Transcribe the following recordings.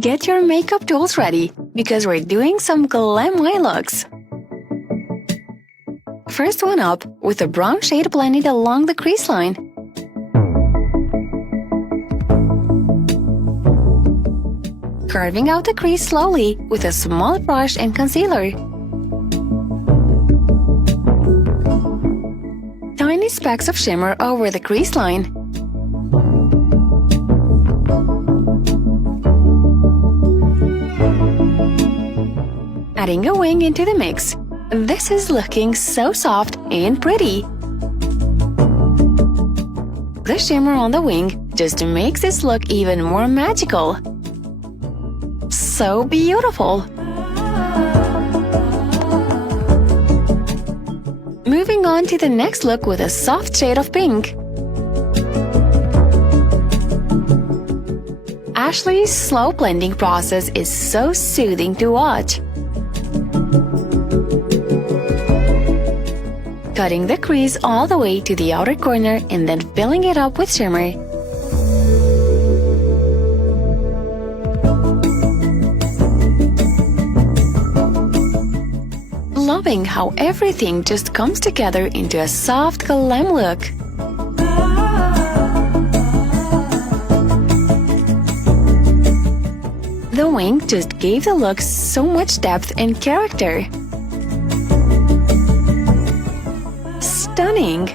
Get your makeup tools ready because we're doing some glam eye looks. First one up, with a brown shade blended along the crease line. Carving out the crease slowly with a small brush and concealer. Tiny specks of shimmer over the crease line. Adding a wing into the mix. This is looking so soft and pretty. The shimmer on the wing just makes this look even more magical. So beautiful! Moving on to the next look with a soft shade of pink. Ashley's slow blending process is so soothing to watch. Cutting the crease all the way to the outer corner and then filling it up with shimmer. Loving how everything just comes together into a soft glam look. The wing just gave the look so much depth and character. Stunning!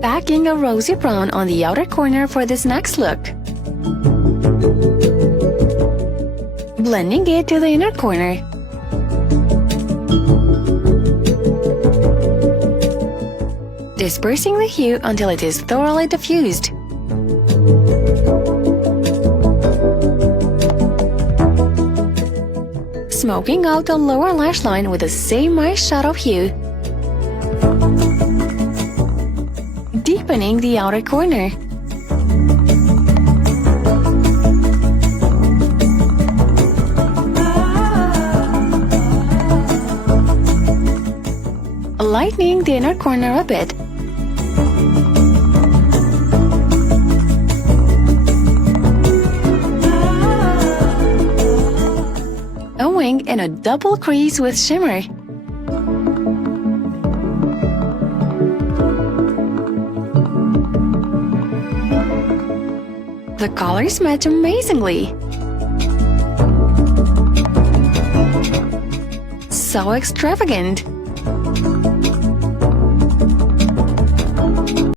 Packing a rosy brown on the outer corner for this next look. Blending it to the inner corner. Dispersing the hue until it is thoroughly diffused. Smoking out the lower lash line with the same eyeshadow hue. Deepening the outer corner. Lightening the inner corner a bit. A wing and a double crease with shimmer. The colors match amazingly. So extravagant.